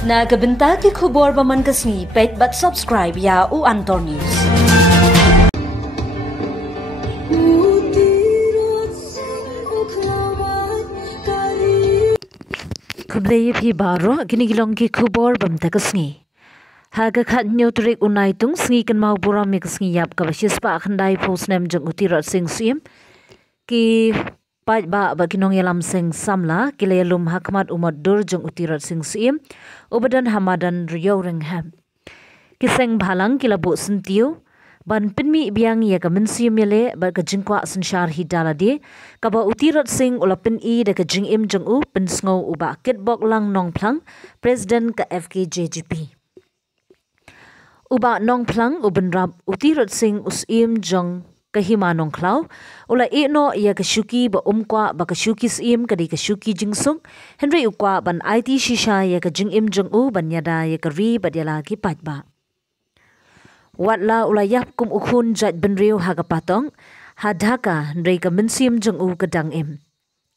Nagabenta ki khubor baman kasni page but subscribe ya u Antor News. Kublay phi baro ginigilong ki khubor bam takasni. Haga khat nyotrik unai tung sngi kan mau buram mix ngi yap ka basis pa khandai post nem jong utirat sing sim ki paj ba kinong yalam sing samla kilayalum hakmat umad dur jong utirat sing sim ubadan hamadan riyo ringham kiseng bhalang kilabu sentiu ban pinmi biang ya ka mensium yele ba ka jingkwa sanshar hidala de ka ba utirat sing ulapin I de ka jingim jong u pinsngo uba kitbok lang nong plang president ka FKJGP uba nong plang uben rab utirat sing usim jong kahima nong klau ula ino ya kashuki ba umkwa ba kashuki sim kadi kashuki jingsung Henry ukwa ban IT shisha ya ka jingim jong u ban yada ya ka ri badyala ki patba watla ula yap kum ukhun jat benriu haga patong hadhaka Henry ka mensim jong u kadang im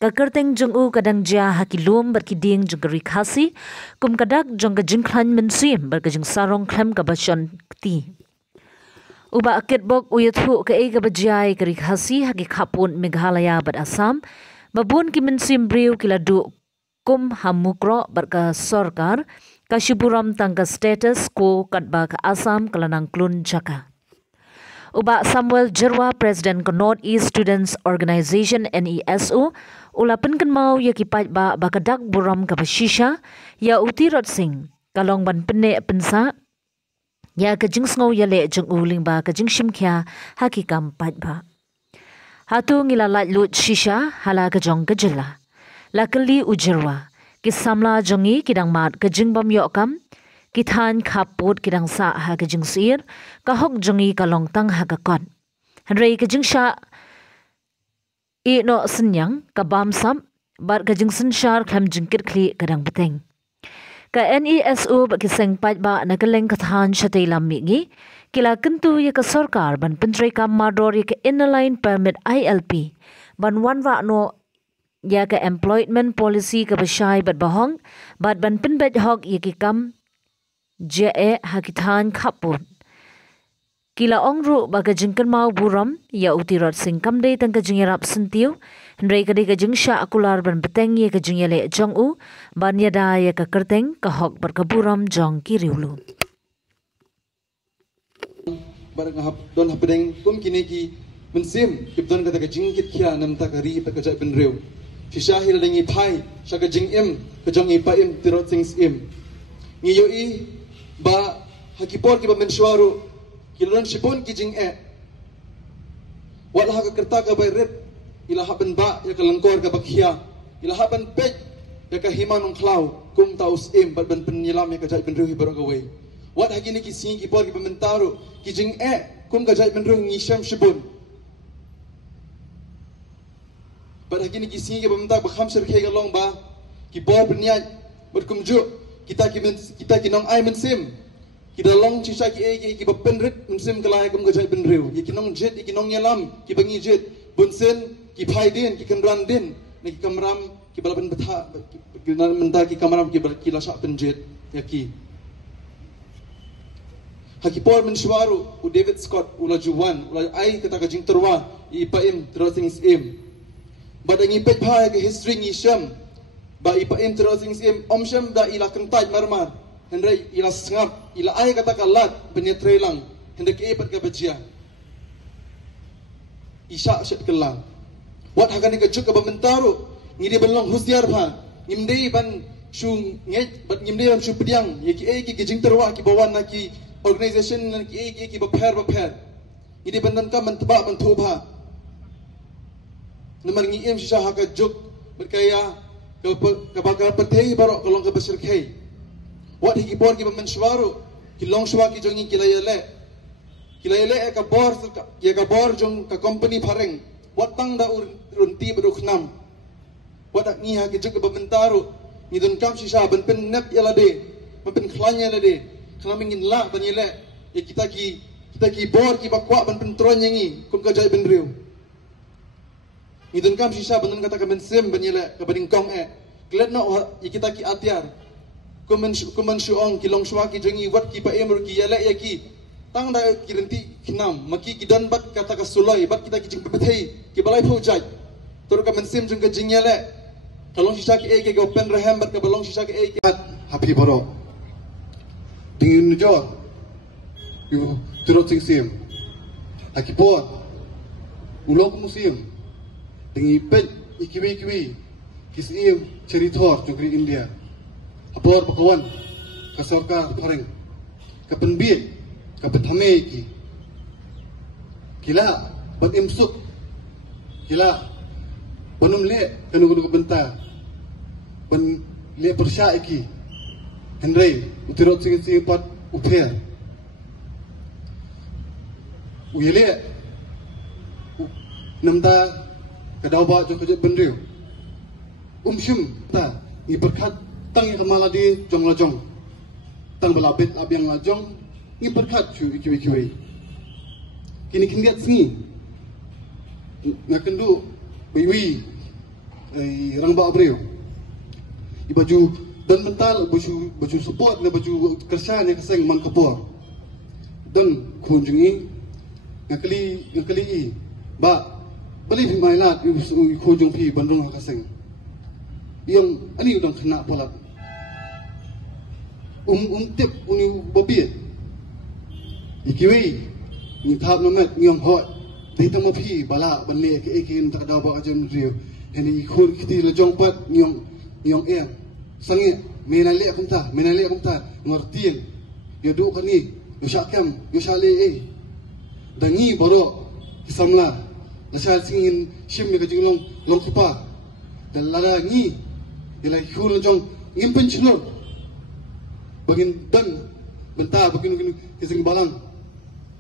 kakerteng jong u kadang ja hakilum berkiding jong ri khasi kum kadak jong ka jingkhan mensim ber ka jing sarong khlem ka bachon ti uba akitbok uyathu ka ega bajai kari khasi hagi khapun Meghalaya bat Assam babun ki mensim briu kiladu kum hamukro barka sarkar kashiburam tangka status quo katba ka Assam kalanang klun jaka uba Samuel Jirwa president ka North East Students Organization NESO ulapan kan mau ya ki ba bakadak buram ka bashisha ya utirat sing kalong ban penne pensa ya ka jing sngo ya le jing uling ba ka jing shimkhya hakikam pat ba hatu ngila lat lut shisha hala ka jong ka jilla lakali ujirwa ki samla jongi kidang mat ka jing bam yokam ki than khapot kidang sa ha ka jing sir ka hok jongi ka long tang ha ka kon hanrei ka jing sha I no senyang ka bam sam bar ka jing sanshar kham jing kit khli kadang beteng ka NESO ba kiseng paj ba nagaleng kathan shatay lamigi kila kentu ya ka sarkar ban pentray ka mador ya ka inline permit ILP ban wanwa no ya ka employment policy ka bashay bat bahong bat ban pinbet hok ya ki kam je hakithan khapun kila ongru ba ka jingkan mau buram ya utirat sing kamde tang ka jingerap sentiu Henry ka de ka jingsha akular ban beteng ye ka jingyale jong u ban yada ya ka kerteng ka hok berkaburam jong kiriulu barang hap don hapdeng kum kini ki mensim kibdon ka jingkit khia nam ta kari ta ka jai ben reu shishahi lengi phai shaka jingim ka jong I paim tirot sings im ngiyo I ba hakipor ki ba menshwaru kilon shibon ki jing wala ka kerta ka bayret ilahaban ba ya kalangkor ka bakhia ilahaban pej ya ka himanong klaw kum taus im ban penyilam ya ka jai ben ruhi barang away wat hagini ki sing ki por ki mentaro ki jing kum ka jai ben ruhi ngisham shibun bar hagini ki sing ki bementa ba kham shir khega long ba ki por benya berkumju kita ki nong ai mensim kita long chisha ki ki bapenrit mensim kalai kum ka jai ben ruhi ki nong jet ki nong yalam ki bangi jet bunsen ki phai din ki kanran din ni ki kamram ki balaban betha ki menta ki kamram ki lasa penjet yaki hakipor menshwaru u David Scott ula juwan ula ai kata ka jing terwa I paim trotings im badangi pet phai ki history ni sham ba I paim trotings im omsham da ila kentai marmar henry ila sngap ila ai kata ka lat penetrelang hendak ki pat ka bajia isha shat kelang wat hagani ka juk ka bamentaru ngide belong husyar pha ngimdei ban shu nge bat ngimdei ban shu pediang yeki ki jing terwa ki bawan na ki organization na ki ba pher ngide bandan ka mantba ban thu pha namar ngi em shisha ha ka juk berkaya ka bakar pathei barok kolong ka besir khei wat hi ki bor ki bamenshwaru ki long shwa ki jongi kilayale ka bor ka bor jong ka company phareng watang da urunti beruknam wadak ni ha ki juk bamentaru ni don kam shisha ban pen nep yalade ban pen khlanya yalade khamingin la ban yele ya kita ki bor ki bakwa ban pen tron yangi kum ka jai ben riu ni don kam shisha ban kata ka ben sem ban yele ka ban kong klet no ya kita ki atyar kuman syuong kilong syua ki jengi wat ki pa emru ki yale ya ki tang da ki renti kinam maki ki dan bat kata ka sulai bat kita ki jing bethei ki balai phojai tur ka mensim jung ka jing yale kalong sisa ki ke open raham bat ka balong sisa ki ke happy boro dingin jo yu turut sing sim akipot ulok musim dingi pet ikiwi kisim ceritor jungkri India apor pakawan kasarka pareng kapenbiet kapethame ki kila bat imsuk kila banum le kanu benta ban le persya ki henry utirot sing pat upher uyele namda kadawba jo kajat benriu umshum ta i berkat tang yang kemaladi jong lajong tang belabit abiang lajong ni berkat cu ikiwi kini kindiat singi nakendu biwi rangba abreu i baju dan mental baju support na baju kerja ni keseng man kapor dan kunjungi ngakali ba beli mailat i kunjung pi bandung kaseng yang ani udang kena pola tip uni babiet ikiwi ni thap namet ngiam hot di tamo phi bala banle ke ekin tak daw ba ajem rio heni khur kiti lejong pat nyong sange menale akunta ngertien yodu kani yoshakam yoshale dangi boro kisamla nasal singin shim ni kajing long kupa dan lara ngi ilai khur lejong ngimpen chlor bagin dan benta bagin kising balang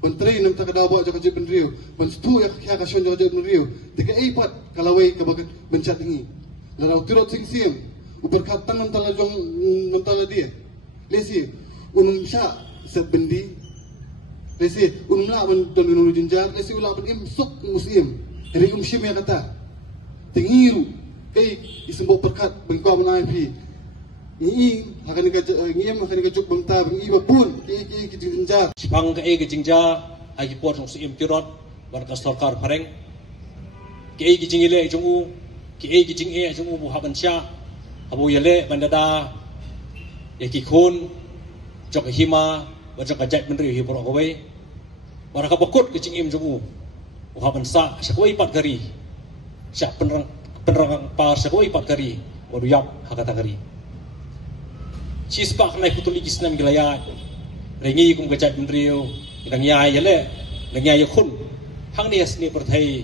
Penteri nam tak ada bawa jaga jepun rio, penstu ya kaya kasion jaga jepun rio. Tiga eipat kalawai kebagan bencat ini. Lalu tirot sing sim, uberkat tangan tala jong mentala dia. Lesi unum sya sebendi. Lesi unum la ben dan jinjar. Lesi ulah ben imsuk musim. Hari shim ya kata. Tingiru kai isembo berkat bengkau menai pi. Ini akan digajuk bangta bengi babun ki jinjar sipang ke jinjar agi por song sim kirot bar ka sarkar pareng ki jingile jungu ki jinge jungu bu haban sya abu yale bandada ki khun jok hima ba jok ajat menteri hi por kawai bar ka bakut ki jingim jungu bu haban sa sakoi pat gari syak penerang par sakoi pat gari bodu yap hakata gari Cispak naik kutu ligi senam gelaya, rengi kum kecap bendriu, idang yai yale, idang yai yakun, hang ni asni perthai,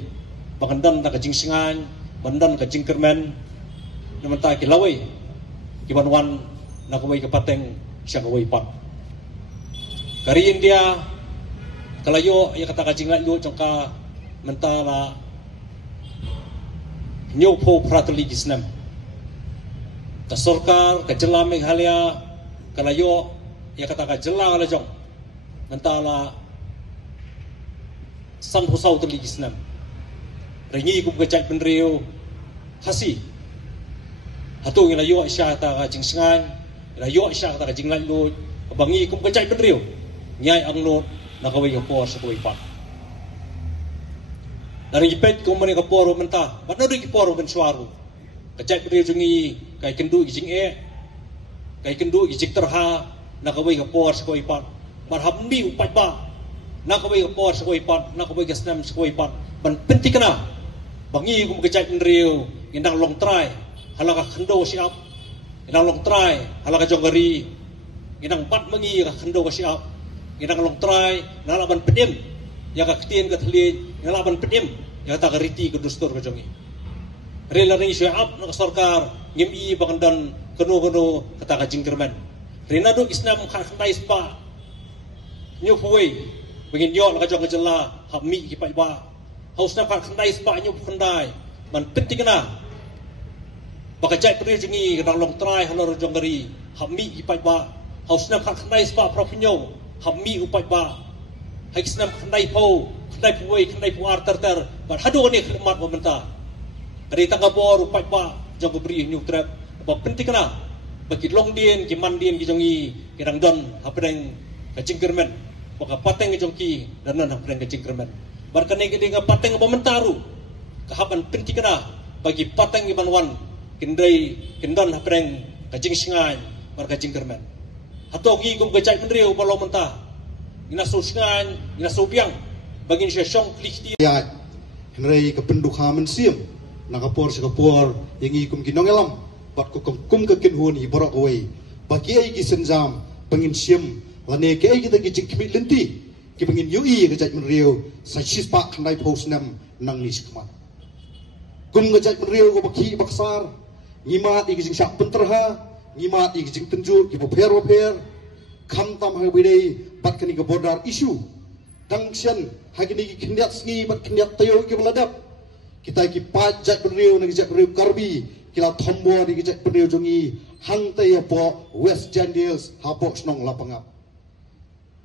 bagandan tak kajing singan, bandan kajing kermen, namun tak kilawai, kibanwan nak kawai kepateng siang kawai pat. Kari India, kalayo ya kata kajing lalu jangka mentala nyopo peratu ligi senam. Kasorkar kajela Meghalaya kalayo ya kata kajela ala jong mentala san husau terligi senam rengi kum kajat benriu hasi hatu ngelayo isya kata kajing sengan ngelayo isya kata kajing lalu bangi kum kajat benriu nyai anglo nakawai kapor sakawai pat dari jepet kumani kapor mentah mana dari kapor ben suaru kajat benriu jungi kai kendu gijing kai kendu gijik terha nakawai kapor sakoi pat marham mi upat ba nakawai kapor sakoi pat nakawai gasnam sakoi pat ban penting kena bangi kum kejat nriu indang long try halaka khendo siap indang long try halaka jongari indang pat mangi ka khendo ka siap indang long try nala ban pedim ya ka ktien ka thli nala ban pedim ya ta gariti ka dustur ka jongi rela ring siap nak sarkar ngimi bagandan keno kata kajing kerman rena do isnam khandai spa nyu puai bengin yo la kajong kajela hammi ki pai ba hausna khandai spa nyu khandai man penting na bakajai pri jingi kadang long try halor jonggari hammi ki pai ba hausna khandai spa propinyo hammi upai ba haisnam khandai po khandai puai khandai puar ter ban hadu ni khidmat pemerintah dari tangga bor upai ba jong beri new trap apa penting kena bagi long dien ki man dien ki jongi ki rang don hapreng ka jingkermen baka pateng ki jongki dan nan hapreng ka jingkermen barkane ki dinga pateng pementaru ka hapan pentikana bagi pateng ki banwan kindai kindon hapreng ka jingsingan barka jingkermen hatogi kum ka jai menriu palo mentah ina susngan ina sobiang bagi sia syong klikti ya henrei ka penduk ha men siam nakapor sakapor yangi kum kinongelam pat ko kum ka kinhun hi borok away bagi ai ki senjam pengin siam lane ke ai kita ki jingkmi lenti ki pengin yui ka jai menriu sa sispa khandai pos nam nang ni sikma kum ka jai menriu ko baki baksar ngimat i jing sak penterha ngimat i jing tenjur ki boper kham tam ha bidei pat kani ka border issue dangsian hagini ki khindiat sngi bat khindiat tayo ki beladap kita ki pajak beriu nang jak beriu karbi kila thombo di jak beriu jongi hang tayo po West Jandils hapo snong lapangap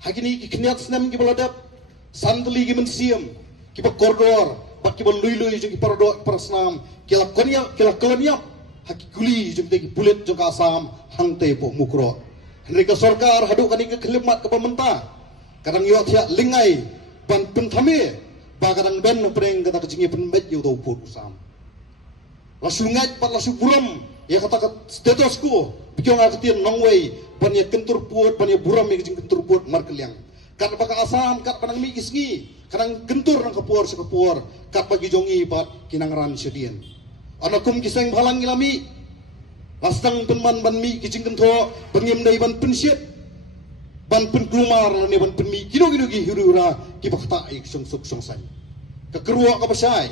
hagini ki khindiat snam ki beladap sandli ki mensiam ki ba koridor bat ki ba lui jongi paradok parasnam kila konya kila koloniap haki guli jongi ki bulet jong asam hang tayo po mukro Henry ka sarkar haduk kani ke kelimat ke pemerintah kadang yo tiak lingai ban pentame ba kadang ben preng kata kejingi penmet yo tau put usam lasu ngat pat lasu buram ya kata stetosko bikyong akatien nongwei ban ya kentur puot ban ya buram ya kejing kentur puot markeliang kat baka asam kat panang mi kisngi kadang kentur nang sekapur kat bagi jongi pat kinangran sedien anakum kiseng bhalang ilami lastang penman ban mi kicing kento pengim dai ban pensiet ban pen klumar ne ban pen mi kilo gi hurura ki bakta ik sung suk sung sai ka kerua ka basai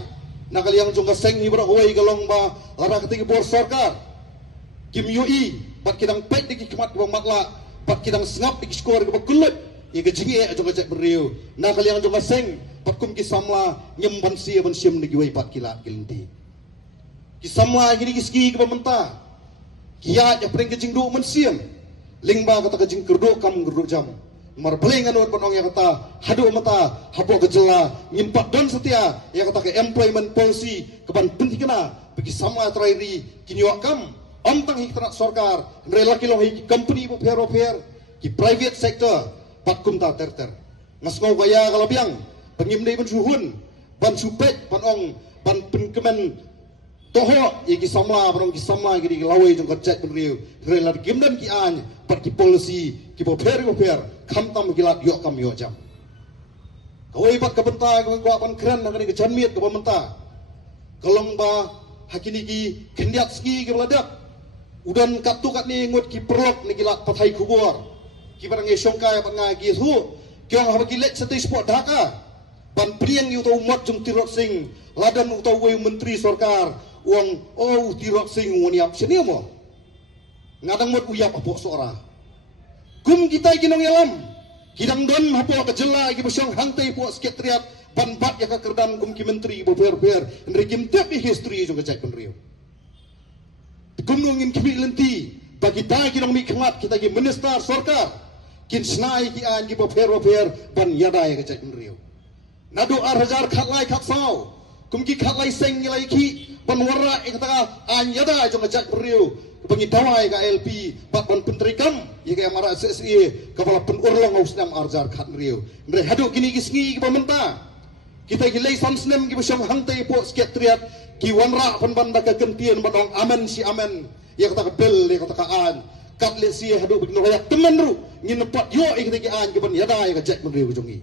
nakal yang jong ka seng hi bra hoi galong ba lara keting bor sarkar kim yui bat kidang pet di kimat ba matla bat kidang sngap di skor ka kulut ye ka jingi e jong ka cek beriu nakal yang jong ka seng pat kum ki samla nyem ban sia ban sim di wei pat kila kilenti ki samla gini kiski ka mentah kiat ya pring kejing du mensiam lingba kata kejing kerdo kam kerdo jam mar beling anut panong ya kata hadu mata hapo kejela nyimpak don setia ya kata ke employment policy keban pentikna bagi sama trairi kinyo kam ontang hikra sarkar relaki lo hi company bu phero ki private sector patkum ta terter ngasngau gaya kalabiang pengimdai ban suhun ban supet panong ban penkemen toho iki samla barong ki samla gidi lawai jong kacet penriu relar gimdan ki an pat ki policy ki boper kham tam gilat yo kam yo jam kawai pat kabenta ko ban kran nang ni janmiet ko bamenta kolong ba hakini ki kendiat ski ki beladak udan katu kat ni ngut ki perlok ni gilat pathai kubur ki barang e songkai ban ngagi hu kyong ha ki let sate sport dhaka ban priang yu to umat jong tirot sing ladan utau wei menteri sarkar uang tirok sing woniap sini mo ngadang mot uyap apok sora kum kita kinong elam kidang don hapo kejela ki besyong hangtai po sekretariat ban bat ya kerdan kum ki menteri bo ber ndri kim tep history jong kecek penrio kum ngin kimi lenti bagi ta kinong mi khamat kita ki minister sarkar kin snai ki an ki bo ber ban yada ya kecek penrio nadu arhajar khatlai khatsau kum ki khatlai seng nilai ki panwara ikata anyada jong ajak beriu bangi dawai ka LP pat ban pentrikam ye ka mara SSI kepala penurlong ausnam arjar khat riu ndre hadu kini kisngi ki pamenta kita ki lei samsnem ki besyong hangtai po sekretariat ki wanra pan banda ka kentien banong amen si amen ye kata bel ye kata an kat le si hadu bigno raya temen ru ngin pat yo ikita ki an ki ban yada ye ka jak beriu jongi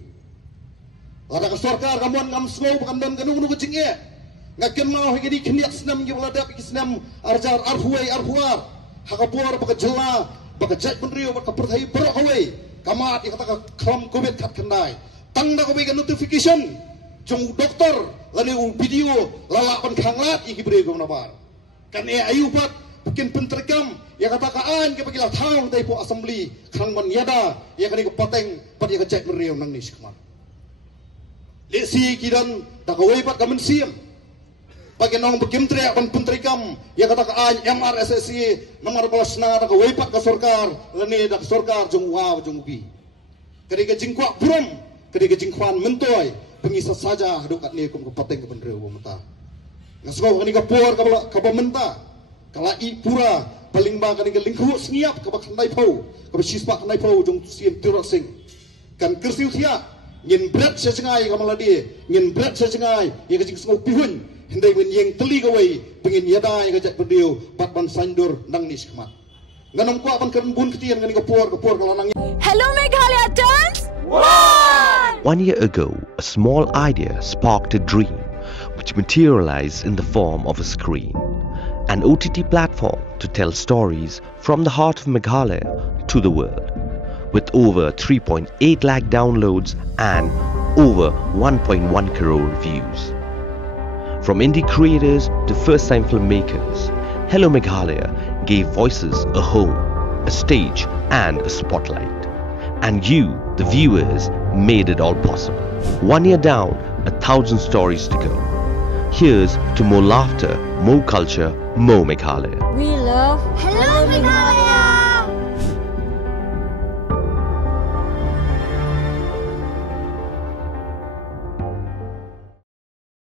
ada ka sarkar kamuan ngam slow pakam kanu ku jinge ngaken mau higi kiniat senam gi beladap ki senam arjar arhuai arhuar hakapor baka jela baka jat penrio baka perthai berok hawai kamat ikata klam covid kat kendai tangda ko bega notification jong doktor lani video lala pan khanglat iki bre go nabar kan e ayu pat bikin penterkam ya kata kaan ke bagila thang dai po assembly khang man yada ya kani ko pateng pat ya jat penrio nang ni sikma lesi kidan takawai pat kamen siam bagi nong bekimtre akan pentrikam ya kata kaan MRSSI nomor balasna tak weipat ka sarkar lene dak sarkar jong wow jong bi kedi jingkwa buram kedi jingkwan mentoy pengisa saja haduk kat ni kum kapateng ke pendreu mata ngasgo kani ka por ka menta kala i pura paling ba kan ke lingku sniap ka bakhnai pho ka shispa khnai pho jong siem tirot sing kan kersiu thia ngin bret se sengai ka maladi ngin bret se sengai ye ka jing smok pihun hindai win yeng teli ka wei pengin yadai ka jat berdiu pat ban sandur nang ni skmat nganong kwa ban kan bun ketian ngani ka por ka lanang. Hello Meghalaya turns 1 year ago, a small idea sparked a dream which materialized in the form of a screen, an OTT platform to tell stories from the heart of Meghalaya to the world, with over 3.8 lakh downloads and over 1.1 crore views. From indie creators to first-time filmmakers, Hello Meghalaya gave voices a home, a stage and a spotlight. And you, the viewers, made it all possible. 1 year down, 1,000 stories to go. Here's to more laughter, more culture, more Meghalaya. We love Hello